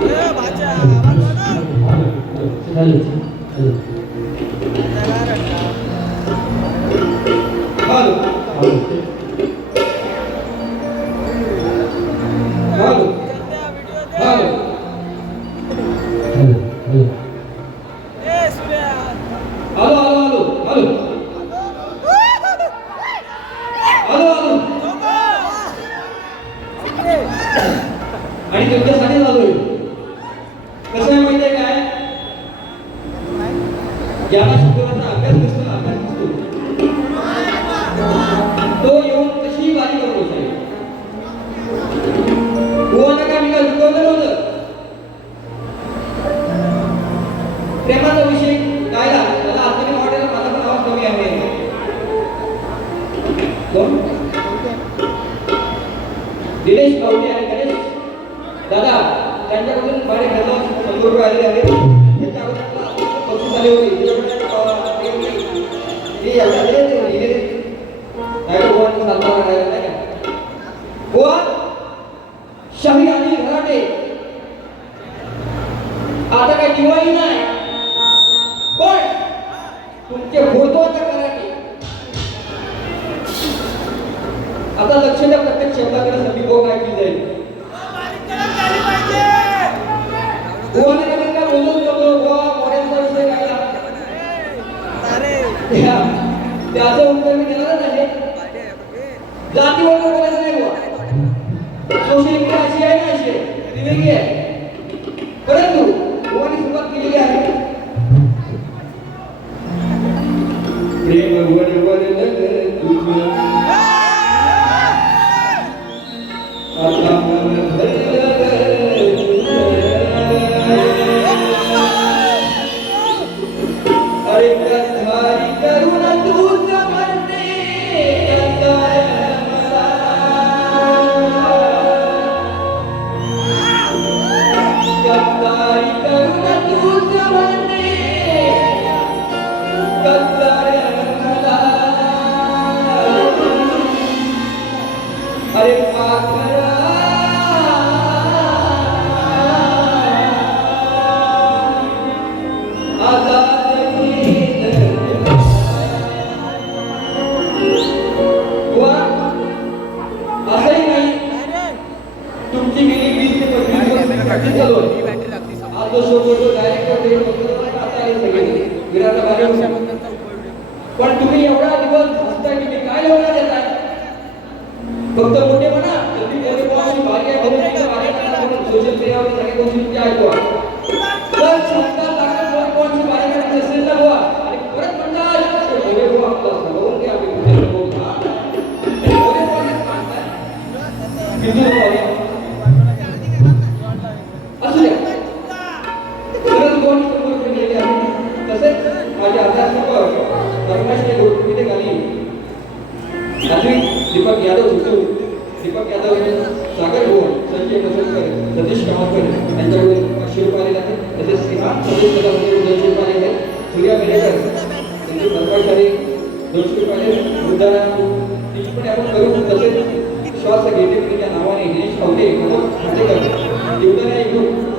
네, 맞아. 맞아. कोण? दिनेश पावटे आणि गणेश. दादा त्यांच्याकडून माझे घरला शंभर आहेत. आले होते. गोवा आणि घराटे. आता काही दिवाळी नाही. पण तुमचे फोटो आता लक्ष द्या प्रत्येक शब्दाकडे सभी गो काय केली जाईल त्याचं उत्तर मी देणारच आहे जाती जातीवर बोलायचं नाही बुवा सोशल मीडिया अशी आहे ना अशी. ती वेगळी आहे. परंतु गोवाने सुरुवात केलेली आहे. प्रेम भगवान आज जो show करतो director ते करतो, आता हे सगळे विराटला भारी होतं. पण तुम्ही एवढा दिवस हसताय की मी काय एवढा देताय फक्त मोठे म्हणा जल्दी मोठे बोलावून भारी आहे म्हणून तिथे भारी करणार म्हणून सोशल मीडियावर सगळे गोष्टी तुमच्या ऐकवा पण सुद्धा लागत मोठे बोलावून भारी करायचं असेल तर बुवा आणि परत म्हणतात "ते मोठे बुवा आपला सगळं घ्या मी कुठे नको का?" मोठे बोलावून सांगताय. किती दीपक यादव हे सागर भुवन संजय सतीश कामतकर यांच्याकडून पाचशे रुपये तसेच सतीश कदम दोनशे रुपये सूर्या दोनशे रुपये आपण करू तसेच श्वास घेते नावाने मनोज जीवदाने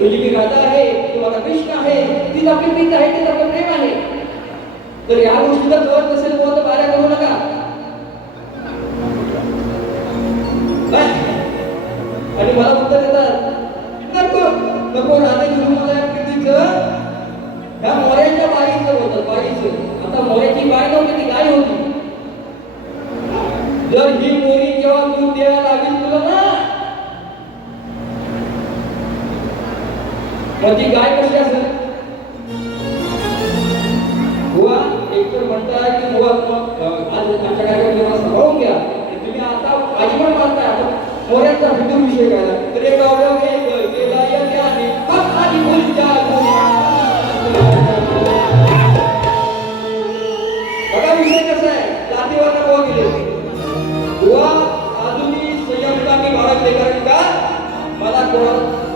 तुझी राधा आहे तू माझा कृष्ण आहे तीच आपली प्रीत आहे तीच आपलं प्रेम आहे तर या गोष्टी जर कळत नसेल तर बाऱ्या करू नका आणि मला उत्तर देतात नको नको राधे गुरु मला प्रीतीचं ह्या मोऱ्याच्या बाईचं होतं बाईचं आता मोऱ्याची बाई नव्हती मग ती गाय कशी असेल बुवा एक तर म्हणताय की बुवा मग, आज आमच्या कार्यक्रमाला सांभाळून घ्या तुम्ही आता आजी पण मानताय आता मोऱ्यांचा हिंदू विषय करायला तर एक एक आणि मुलच्या बघा विषय कसा आहे. जातीवर बुवा गेले. बुवा अजूनही संयमतानी बाळगले कारण का? मला कोण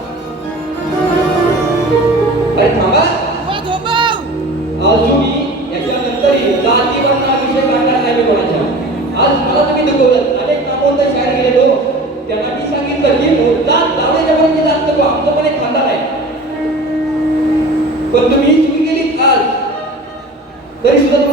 बाजूनी याच्यानंतरही जाती वर्णा विषय काढणार नाही कोणाच्या? आज मला तुम्ही दुखवलं. अनेक नामवंत शाळेत गेलेलो. त्यांना मी सांगितलं की जात लावण्याच्या पर्यंत जास्त नको आमचं पण एक खानदार आहे. पण तुम्ही चुकी केली आज. तरी सुद्धा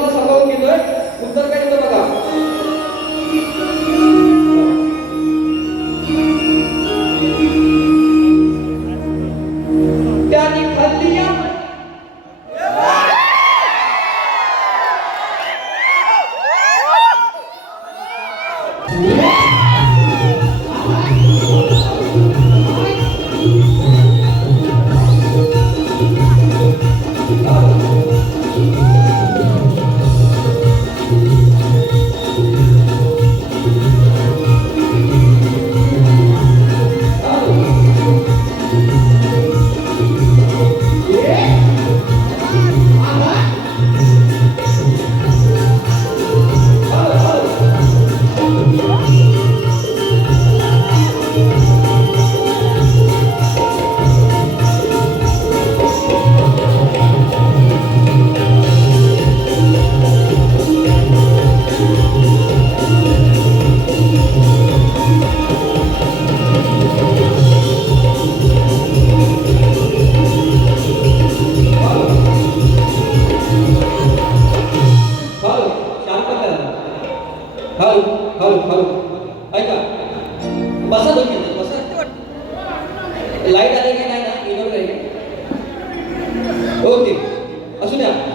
असू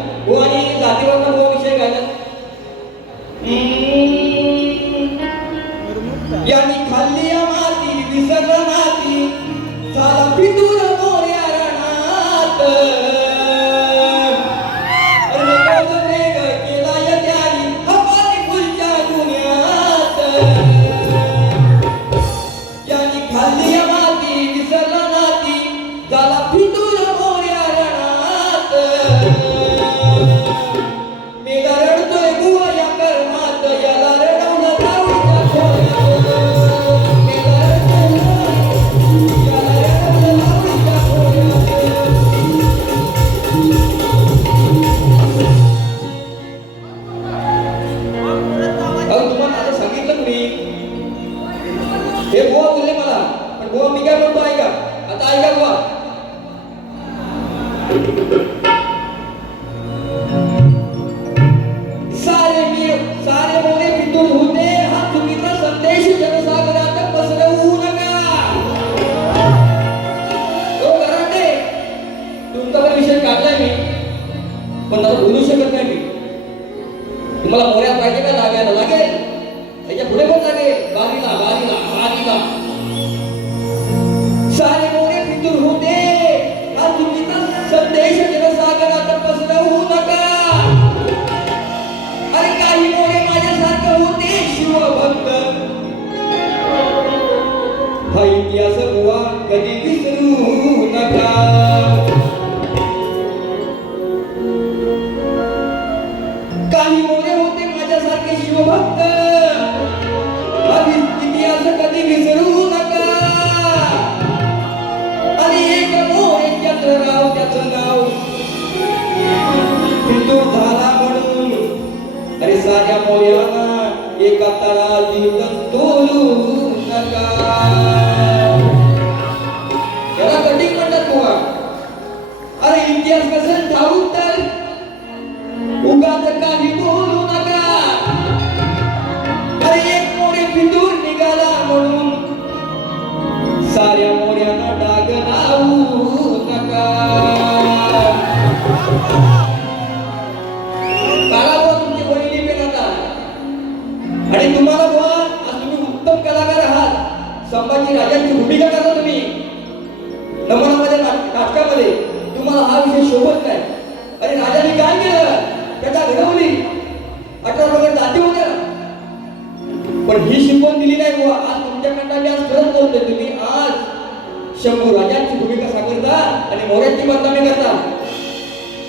पण ही शिकवण दिली नाही बुवा. आज तुमच्याकडनं मी आज खरंच बोलतोय तुम्ही. आज शंभू राजांची भूमिका साकारता आणि मोऱ्यांची बदनामी करता.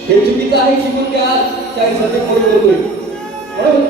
हे चुकीचं आहे शिकून ते आज त्या सध्या बोलतोय. म्हणून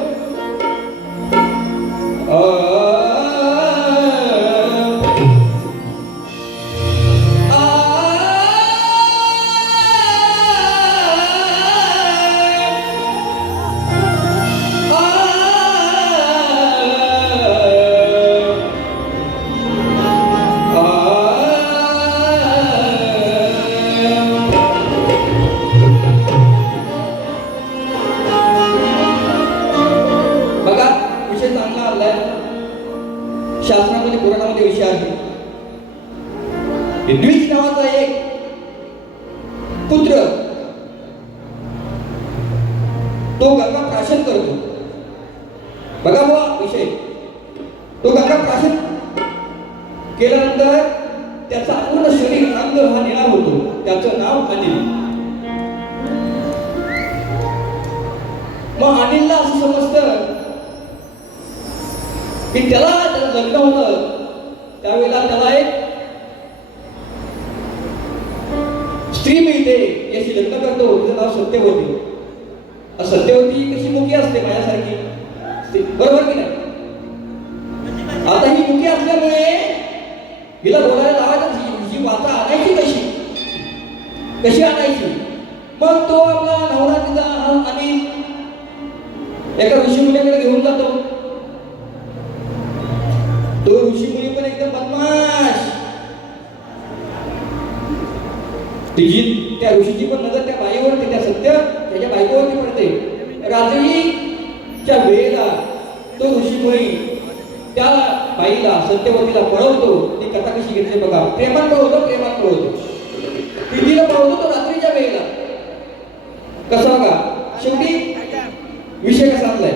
तो गंगा प्राशन करतो. बघा बुवा विषय. तो गंगा प्राशन केल्यानंतर त्याचा पूर्ण शरीर अंग हा निळा होतो. त्याचं नाव अनिल. मग अनिलला असं समजतं की त्याला त्याला लग्न होतं त्यावेळेला त्याला एक स्त्री मिळते याची लग्न करतो तिचं नाव सत्यवती. सत्यवती कशी मुखी असते माझ्यासारखी? बरोबर की नाही? आता ही मुखी असल्यामुळे हिला बोलायला लावायचं ही- वाचा आणायची कशी? कशी आणायची? मग तो आपला नवरा तिचा आणि एका ऋषी मुलीकडे घेऊन जातो. तो ऋषी मुली पण एकदम बदमाश. तिची त्या ऋषीची पण नजर त्या बाईवर त्या सत्य त्याच्या बायकोवरती पडते रात्रीच्या वेळेला तो ऋषीमुनी त्या बाईला सत्यवतीला पळवतो ती कथा कशी घेतली बघा. प्रेमात पळवतो प्रेमात पळवतो. तिला पळवतो तो रात्रीच्या वेळेला. कसं बघा शेवटी विषय कसा आपलाय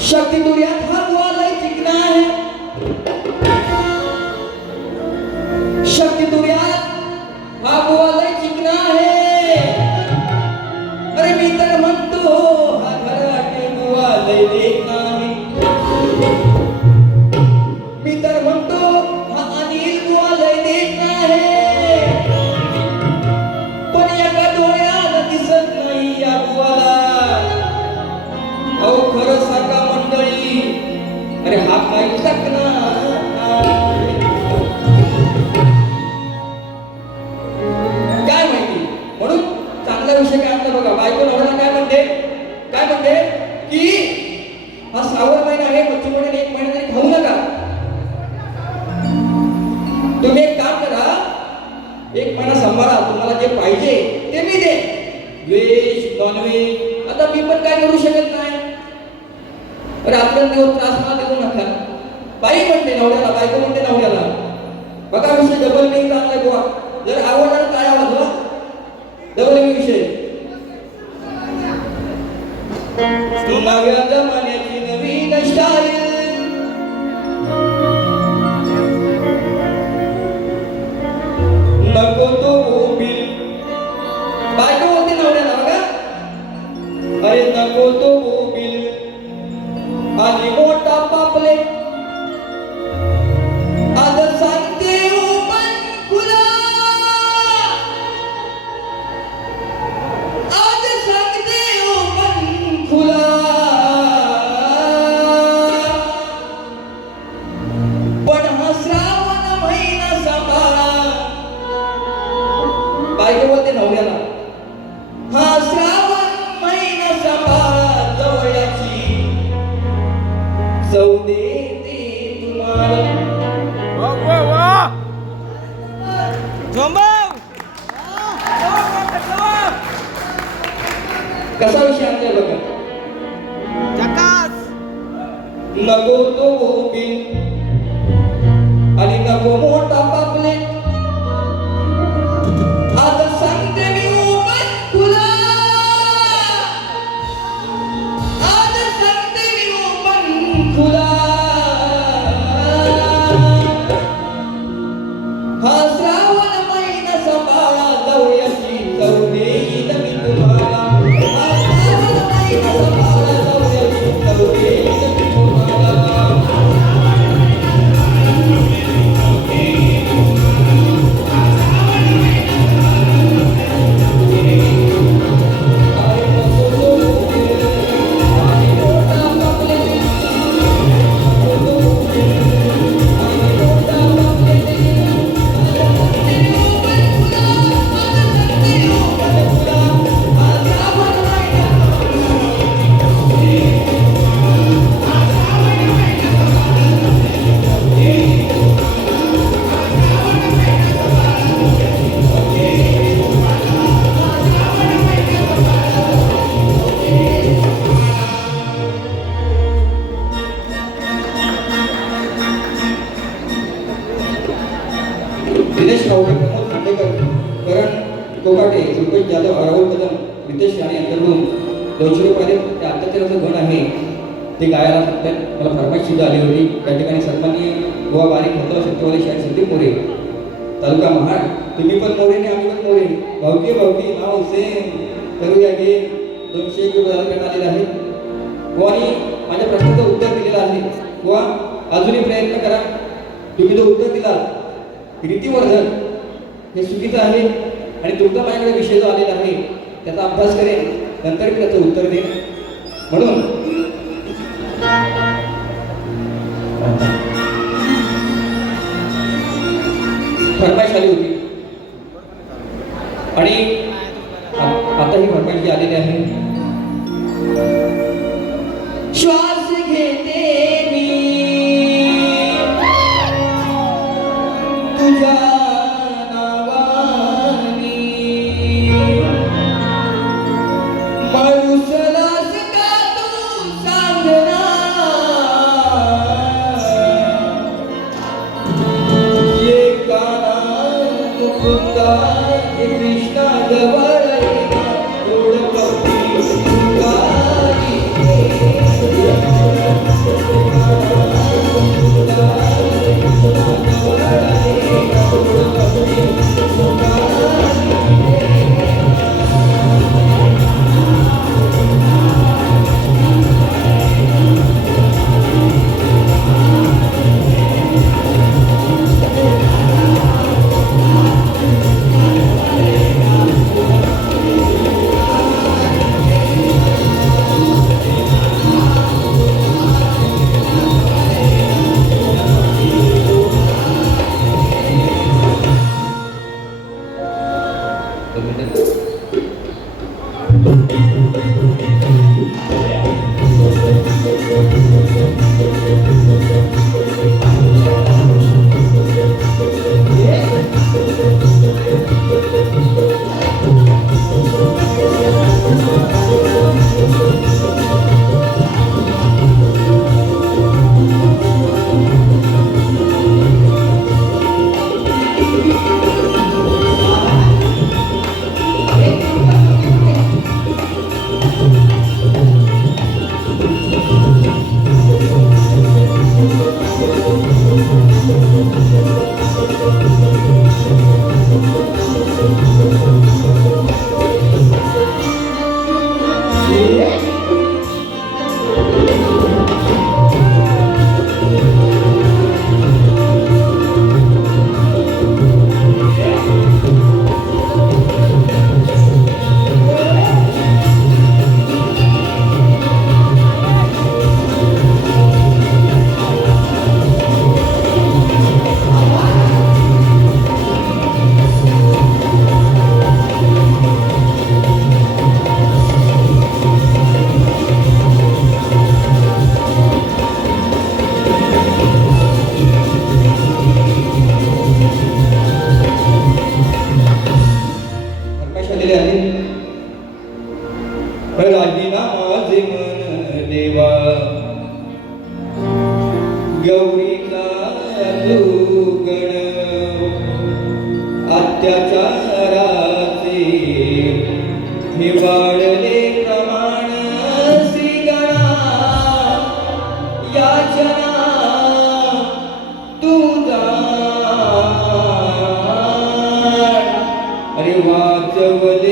शक्ती दुर्यात हा पाहिजे ते मी दे व्हेज नॉनव्हेज आता मी पण काय करू शकत नाही. रात्रंदिवस त्रास मला देऊ नका. बाई म्हणते नवऱ्याला बायको म्हणते नवऱ्याला बघा विषय डबल मिळता आणला गोवा जर आवडला काय आवडतो डबल दोनशे रुपये ते अत्याचाराचं आहे. ते गायला सांगतात मला फरमाईश सुद्धा आली होती. त्या ठिकाणी सन्माननीय गोवा बारीक होता शक्तीवाले शाहीर संदीप मोरे. तालुका महाड. तुम्ही पण मोरे आणि आम्ही पण मोरे. भाऊकी भाऊकी नाव सेम करूया गे. दोनशे एक रुपये करण्यात आलेले आहे गोवानी माझ्या प्रश्नाचं उत्तर दिलेलं आहे. किंवा अजूनही प्रयत्न करा. तुम्ही जो उत्तर दिला रीतीवर्धन हे चुकीचं आहे. आणि तुमचा माझ्याकडे विषय जो आलेला आहे त्याचा अभ्यास करेन. नंतर मी त्याचं उत्तर देईन. म्हणून. फरमाईश आली होती. आणि الأولين